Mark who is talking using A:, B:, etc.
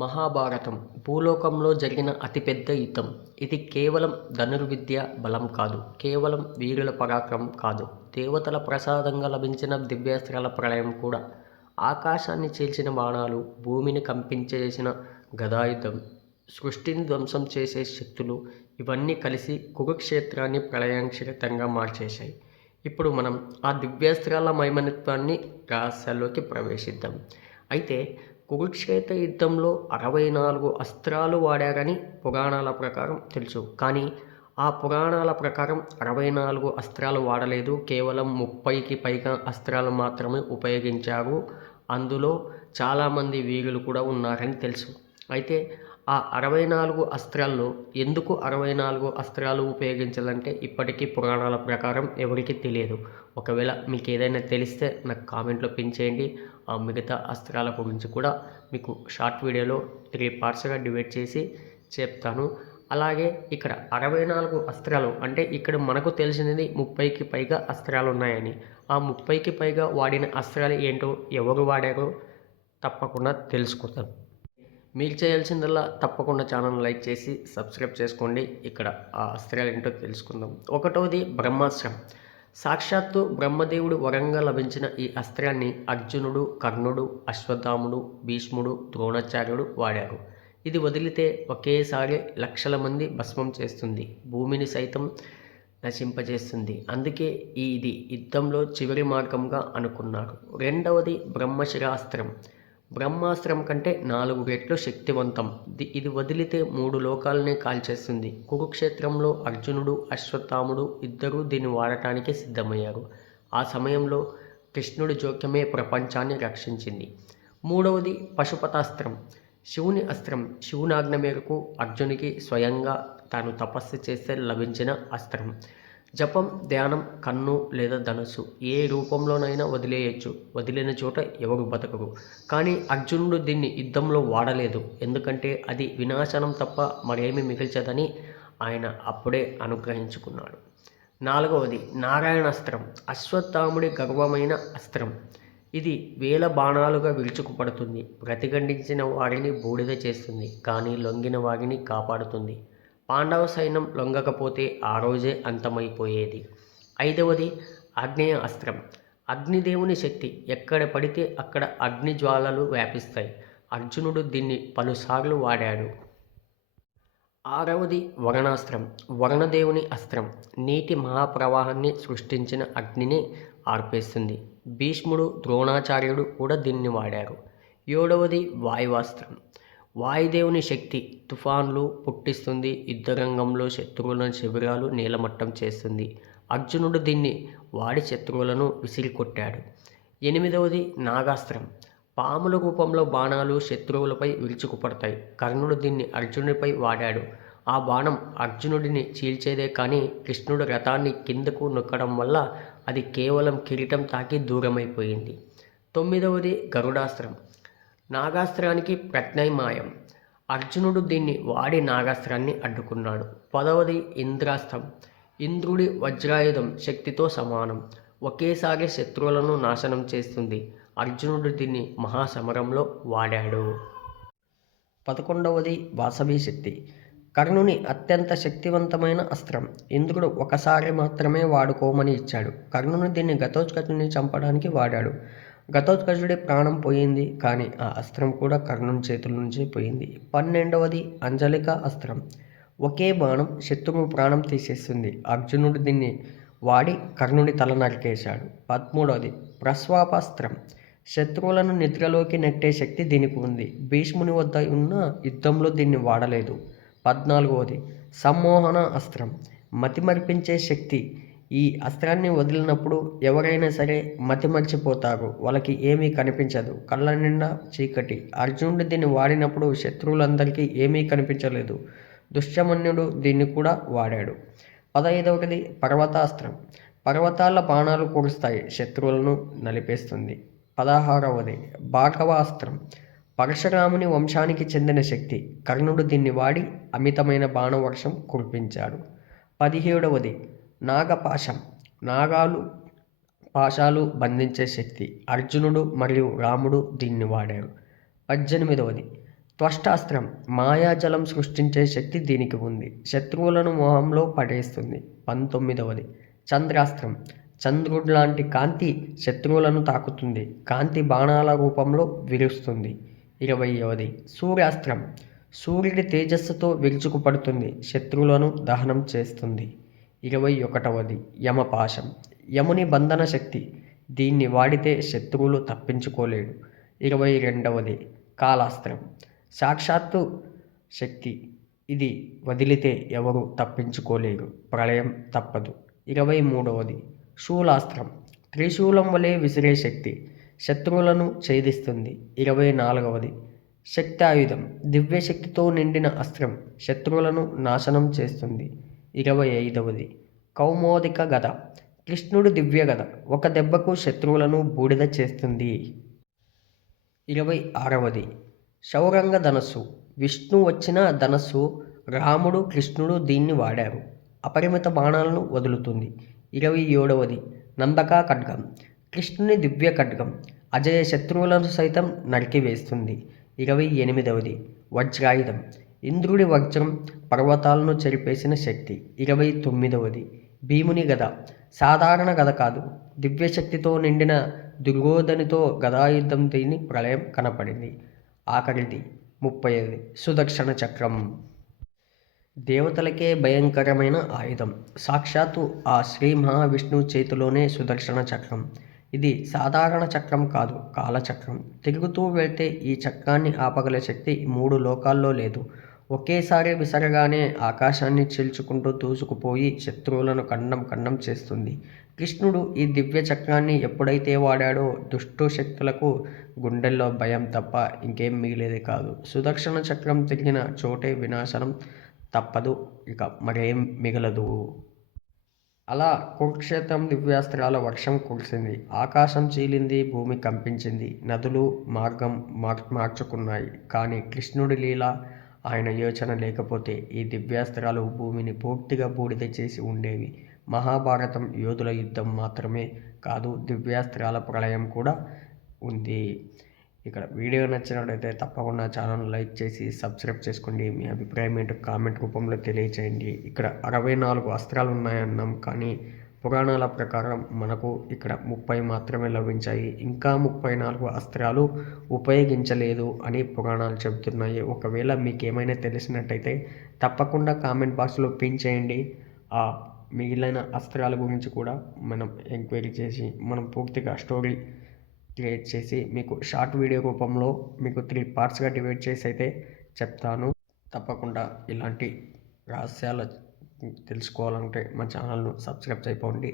A: మహాభారతం భూలోకంలో జరిగిన అతిపెద్ద యుద్ధం. ఇది కేవలం ధనుర్విద్య బలం కాదు కేవలం వీరుల పరాక్రమం కాదు. దేవతల ప్రసాదంగా లభించిన దివ్యాస్త్రాల ప్రళయం కూడా. ఆకాశాన్ని చీల్చిన బాణాలు భూమిని కంపించేసిన గదాయుధం సృష్టిని ధ్వంసం చేసే శక్తులు ఇవన్నీ కలిసి కురుక్షేత్రాన్ని ప్రళయాంక్షరితంగా మార్చేశాయి. ఇప్పుడు మనం ఆ దివ్యాస్త్రాల మైమనత్వాన్ని రహస్యాల్లోకి ప్రవేశిద్దాం. అయితే కురుక్షేత్ర యుద్ధంలో అరవై నాలుగు అస్త్రాలు వాడారని పురాణాల ప్రకారం తెలుసు. కానీ ఆ పురాణాల ప్రకారం అరవై నాలుగు అస్త్రాలు వాడలేదు. కేవలం ముప్పైకి పైగా అస్త్రాలు మాత్రమే ఉపయోగించారు. అందులో చాలామంది వీరులు కూడా ఉన్నారని తెలుసు. అయితే ఆ అరవై నాలుగు అస్త్రాల్లో ఎందుకు అరవై నాలుగు అస్త్రాలు ఉపయోగించాలంటే ఇప్పటికీ పురాణాల ప్రకారం ఎవరికి తెలియదు. ఒకవేళ మీకు ఏదైనా తెలిస్తే నాకు కామెంట్లో పిన్ చేయండి. ఆ మిగతా అస్త్రాల గురించి కూడా మీకు షార్ట్ వీడియోలో త్రీ పార్ట్స్గా డివైడ్ చేసి చెప్తాను. అలాగే ఇక్కడ అరవై నాలుగు అస్త్రాలు అంటే ఇక్కడ మనకు తెలిసినది ముప్పైకి పైగా అస్త్రాలు ఉన్నాయని. ఆ ముప్పైకి పైగా వాడిన అస్త్రాలు ఏంటో ఎవరు వాడారో తప్పకుండా తెలుసుకుందాం. మీరు చేయాల్సిందల్లా తప్పకుండా ఛానల్ లైక్ చేసి సబ్స్క్రైబ్ చేసుకోండి. ఇక్కడ ఆ అస్త్రాలు ఏంటో తెలుసుకుందాం. ఒకటవది బ్రహ్మాస్త్రం. సాక్షాత్తు బ్రహ్మదేవుడు వరంగా లభించిన ఈ అస్త్రాన్ని అర్జునుడు కర్ణుడు అశ్వత్థాముడు భీష్ముడు ద్రోణాచార్యుడు వాడారు. ఇది వదిలితే ఒకేసారి లక్షల మంది భస్మం చేస్తుంది భూమిని సైతం నశింపజేస్తుంది. అందుకే ఇది యుద్ధంలో చివరి మార్గంగా అనుకున్నారు. రెండవది బ్రహ్మశిరాస్త్రం. బ్రహ్మాస్త్రం కంటే నాలుగు రెట్లు శక్తివంతం. ది- ఇది వదిలితే మూడు లోకాలనే కాల్చేస్తుంది. కురుక్షేత్రంలో అర్జునుడు అశ్వత్థాముడు ఇద్దరూ దీన్ని వాడటానికి సిద్ధమయ్యారు. ఆ సమయంలో కృష్ణుడి జోక్యమే ప్రపంచాన్ని రక్షించింది. మూడవది పశుపతాస్త్రం. శివుని అస్త్రం. శివునాజ్ఞ మేరకు అర్జునికి స్వయంగా తాను తపస్సు చేస్తే లభించిన అస్త్రం. జపం ధ్యానం కన్ను లేదా ధనస్సు ఏ రూపంలోనైనా వదిలేయచ్చు. వదిలిన చోట ఎవరు బతకరు కానీ అర్జునుడు దీన్ని యుద్ధంలో వాడలేదు. ఎందుకంటే అది వినాశనం తప్ప మరేమీ మిగిల్చదని ఆయన అప్పుడే అనుగ్రహించుకున్నాడు. నాలుగవది నారాయణాస్త్రం అశ్వత్థాముడి గర్వమైన అస్త్రం. ఇది వేల బాణాలుగా విరుచుకుపడుతుంది. ప్రతిఖండించిన వారిని బూడిద చేస్తుంది. కానీ లొంగిన వారిని కాపాడుతుంది. పాండవ సైన్యం లొంగకపోతే ఆ రోజే అంతమైపోయేది. ఐదవది ఆగ్నేయ అస్త్రం అగ్నిదేవుని శక్తి ఎక్కడ పడితే అక్కడ అగ్ని జ్వాలలు వ్యాపిస్తాయి. అర్జునుడు దీన్ని పలుసార్లు వాడాడు. ఆరవది వరణాస్త్రం. వరుణదేవుని అస్త్రం నీటి మహాప్రవాహాన్ని సృష్టించిన అగ్నిని ఆర్పేస్తుంది. భీష్ముడు ద్రోణాచార్యుడు కూడా దీన్ని వాడారు. ఏడవది వాయువాస్త్రం. వాయుదేవుని శక్తి తుఫాన్లు పుట్టిస్తుంది యుద్ధరంగంలో శత్రువుల శిబిరాలు నీలమట్టం చేస్తుంది. అర్జునుడు దీన్ని వాడి శత్రువులను విసిరికొట్టాడు. ఎనిమిదవది నాగాస్త్రం. పాముల రూపంలో బాణాలు శత్రువులపై విరుచుకుపడతాయి. కర్ణుడు దీన్ని అర్జునుడిపై వాడాడు. ఆ బాణం అర్జునుడిని చీల్చేదే కానీ కృష్ణుడు రథాన్ని కిందకు నొక్కడం వల్ల అది కేవలం కిరీటం తాకి దూరమైపోయింది. తొమ్మిదవది గరుడాస్త్రం. నాగాస్త్రానికి ప్రత్యయమాయం అర్జునుడు దీన్ని వాడి నాగాస్త్రాన్ని అడ్డుకున్నాడు. పదవది ఇంద్రాస్త్రం. ఇంద్రుడి వజ్రాయుధం శక్తితో సమానం. ఒకేసారి శత్రువులను నాశనం చేస్తుంది. అర్జునుడు దీన్ని మహాసమరంలో వాడాడు. పదకొండవది వాసవి శక్తి. కర్ణుని అత్యంత శక్తివంతమైన అస్త్రం. ఇంద్రుడు ఒకసారి మాత్రమే వాడుకోమని ఇచ్చాడు. కర్ణుని దీన్ని గతోత్కచుని చంపడానికి వాడాడు. గతోత్కచుడి ప్రాణం పోయింది కానీ ఆ అస్త్రం కూడా కర్ణుని చేతుల నుంచి పోయింది. పన్నెండవది అంజలిక అస్త్రం. ఒకే బాణం శత్రువు ప్రాణం తీసేస్తుంది. అర్జునుడు దీన్ని వాడి కర్ణుడి తల నరికేశాడు. పదమూడవది ప్రస్వాపాస్త్రం. శత్రువులను నిద్రలోకి నెట్టే శక్తి దీనికి ఉంది. భీష్ముని వద్ద ఉన్న యుద్ధంలో దీన్ని వాడలేదు. పద్నాలుగవది సమ్మోహన అస్త్రం. మతిమరిపించే శక్తి ఈ అస్త్రాన్ని వదిలినప్పుడు ఎవరైనా సరే మతిమర్చిపోతారు. వాళ్ళకి ఏమీ కనిపించదు. కళ్ళ నిండా చీకటి. అర్జునుడు దీన్ని వాడినప్పుడు శత్రువులందరికీ ఏమీ కనిపించలేదు. దుష్యమన్యుడు దీన్ని కూడా వాడాడు. పదహైదవది పర్వతాస్త్రం. పర్వతాల బాణాలు కురుస్తాయి. శత్రువులను నలిపేస్తుంది. పదహారవది భార్గవాస్త్రం. పరశురాముని వంశానికి చెందిన శక్తి. కర్ణుడు దీన్ని వాడి అమితమైన బాణవర్షం కురిపించాడు. పదిహేడవది నాగపాశం. నాగాలు పాశాలు బంధించే శక్తి. అర్జునుడు మరియు రాముడు దీన్ని వాడారు. పద్దెనిమిదవది. త్వష్టాస్త్రం. మాయాజలం సృష్టించే శక్తి దీనికి ఉంది. శత్రువులను మోహంలో పడేస్తుంది. పంతొమ్మిదవది. చంద్రాస్త్రం. చంద్రుడు లాంటి కాంతి శత్రువులను తాకుతుంది. కాంతి బాణాల రూపంలో విరుస్తుంది. ఇరవైవది సూర్యాస్త్రం. సూర్యుడి తేజస్సుతో విరుచుకుపడుతుంది. శత్రువులను దహనం చేస్తుంది. ఇరవై ఒకటవది యమపాశం. యముని బంధన శక్తి దీన్ని వాడితే శత్రువులు తప్పించుకోలేడు. ఇరవై రెండవది కాలాస్త్రం సాక్షాత్తు శక్తి ఇది వదిలితే ఎవరు తప్పించుకోలేరు. ప్రళయం తప్పదు. ఇరవై మూడవది శూలాస్త్రం. త్రిశూలం వలె విసిరే శక్తి శత్రువులను ఛేదిస్తుంది. ఇరవై నాలుగవది శక్తి ఆయుధం దివ్యశక్తితో నిండిన అస్త్రం శత్రువులను నాశనం చేస్తుంది. ఇరవై ఐదవది కౌమోదిక గద. కృష్ణుడు దివ్య గద. ఒక దెబ్బకు శత్రువులను బూడిద చేస్తుంది. ఇరవై ఆరవది. శౌరంగ ధనస్సు. విష్ణు వచ్చిన ధనస్సు రాముడు కృష్ణుడు దీన్ని వాడారు. అపరిమిత బాణాలను వదులుతుంది. ఇరవై ఏడవది. నందకా ఖడ్గం. కృష్ణుని దివ్య ఖడ్గం. అజయ శత్రువులను సైతం నరికివేస్తుంది ఇరవై ఎనిమిదవది. వజ్రాయుధం. ఇంద్రుడి వజ్రం పర్వతాలను చెరిపేసిన శక్తి. ఇరవై తొమ్మిదవది. భీముని గద. సాధారణ గద కాదు. దివ్యశక్తితో నిండిన దుర్గోధనితో గదాయుద్ధం తిని ప్రళయం కనపడింది. ఆఖరిది. ముప్పై ఐదు సుదర్శన చక్రం. దేవతలకే భయంకరమైన ఆయుధం. సాక్షాత్తు ఆ శ్రీ మహావిష్ణువు చేతిలోనే సుదర్శన చక్రం. ఇది సాధారణ చక్రం కాదు కాలచక్రం. తిరుగుతూ వెళ్తే ఈ చక్రాన్ని ఆపగల శక్తి మూడు లోకాల్లో లేదు. ఒకేసారి విసరగానే ఆకాశాన్ని చీల్చుకుంటూ దూసుకుపోయి శత్రువులను ఖండం ఖండం చేస్తుంది. కృష్ణుడు ఈ దివ్య చక్రాన్ని ఎప్పుడైతే వాడాడో దుష్టు శక్తులకు గుండెల్లో భయం తప్ప ఇంకేం మిగిలేది కాదు. సుదర్శన చక్రం తిరిగిన చోటే వినాశనం తప్పదు. ఇక మరేం మిగలదు. అలా కురుక్షేత్రం దివ్యాస్త్రాల వర్షం కురిసింది. ఆకాశం చీలింది భూమి కంపించింది. నదులు మార్గం మార్ మార్చుకున్నాయి. కానీ కృష్ణుడి లీల ఆయన యోచన లేకపోతే ఈ దివ్యాస్త్రాలు భూమిని పూర్తిగా బూడిద చేసి ఉండేవి. మహాభారతం యోధుల యుద్ధం మాత్రమే కాదు దివ్యాస్త్రాల ప్రళయం కూడా ఉంది. ఇక్కడ వీడియో నచ్చినట్లయితే తప్పకుండా ఛానల్ లైక్ చేసి సబ్స్క్రైబ్ చేసుకోండి. మీ అభిప్రాయం ఏంటో కామెంట్ రూపంలో తెలియచేయండి. ఇక్కడ అరవై నాలుగు అస్త్రాలు ఉన్నాయన్నాం కానీ పురాణాల ప్రకారం మనకు ఇక్కడ ముప్పై మాత్రమే లభించాయి. ఇంకా ముప్పై నాలుగు అస్త్రాలు ఉపయోగించలేదు అని పురాణాలు చెబుతున్నాయి. ఒకవేళ మీకు ఏమైనా తెలిసినట్టయితే తప్పకుండా కామెంట్ బాక్స్లో పిన్ చేయండి. ఆ మిగిలిన అస్త్రాల గురించి కూడా మనం ఎంక్వైరీ చేసి మనం పూర్తిగా స్టోరీ క్రియేట్ చేసి మీకు షార్ట్ వీడియో రూపంలో మీకు త్రీ పార్ట్స్గా డివైడ్ చేసి అయితే చెప్తాను. తప్పకుండా ఇలాంటి రహస్యాల తెలుసుకోవాలంటే మా ఛానల్ను సబ్స్క్రైబ్ అయిపోండి